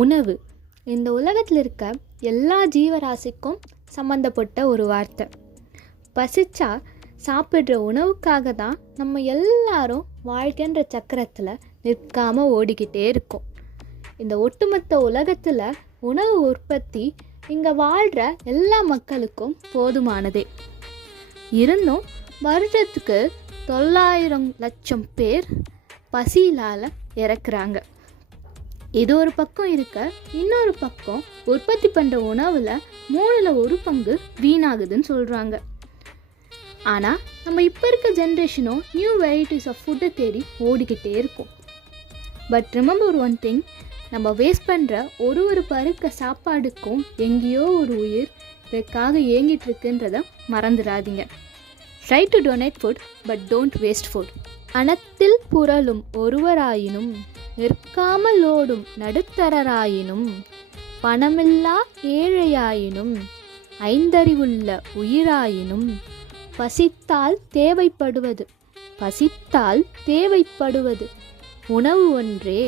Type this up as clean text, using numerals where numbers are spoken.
உணவு இந்த உலகத்தில் இருக்க எல்லா ஜீவராசிக்கும் சம்மந்தப்பட்ட ஒரு வார்த்தை. பசிச்சா சாப்பிட்ற உணவுக்காக தான் நம்ம எல்லாரும் வாழ்க்கைன்ற சக்கரத்தில் நிற்காமல் ஓடிக்கிட்டே இருக்கோம். இந்த ஒட்டுமொத்த உலகத்தில் உணவு உற்பத்தி இங்கே வாழ்கிற எல்லா மக்களுக்கும் போதுமானதே. இருந்தும் வருடத்துக்கு 900 லட்சம் பேர் பசியினால் இறக்குறாங்க. இது ஒரு பக்கம் இருக்க, இன்னொரு பக்கம் உற்பத்தி பண்ணுற உணவில் 1/3 வீணாகுதுன்னு சொல்கிறாங்க. ஆனால் நம்ம இப்போ இருக்க ஜென்ரேஷனும் நியூ வெரைட்டிஸ் ஆஃப் ஃபுட்டை தேடி ஓடிக்கிட்டே இருக்கும். பட் ரிமெம்பர் ஒன் திங், நம்ம வேஸ்ட் பண்ணுற ஒரு பருக்க சாப்பாடுக்கும் எங்கேயோ ஒரு உயிர் இதற்காக ஏங்கிட்டு இருக்குன்றதை மறந்துடாதீங்க. Try to donate food but don't waste food. அனத்தில் புரளும் ஒருவராயினும் நிற்காமல் ஓடும் நடுத்தரராயினும் பணமில்லா ஏழையாயினும் ஐந்தறிவுள்ள உயிராயினும் பசித்தால் தேவைப்படுவது உணவு ஒன்றே.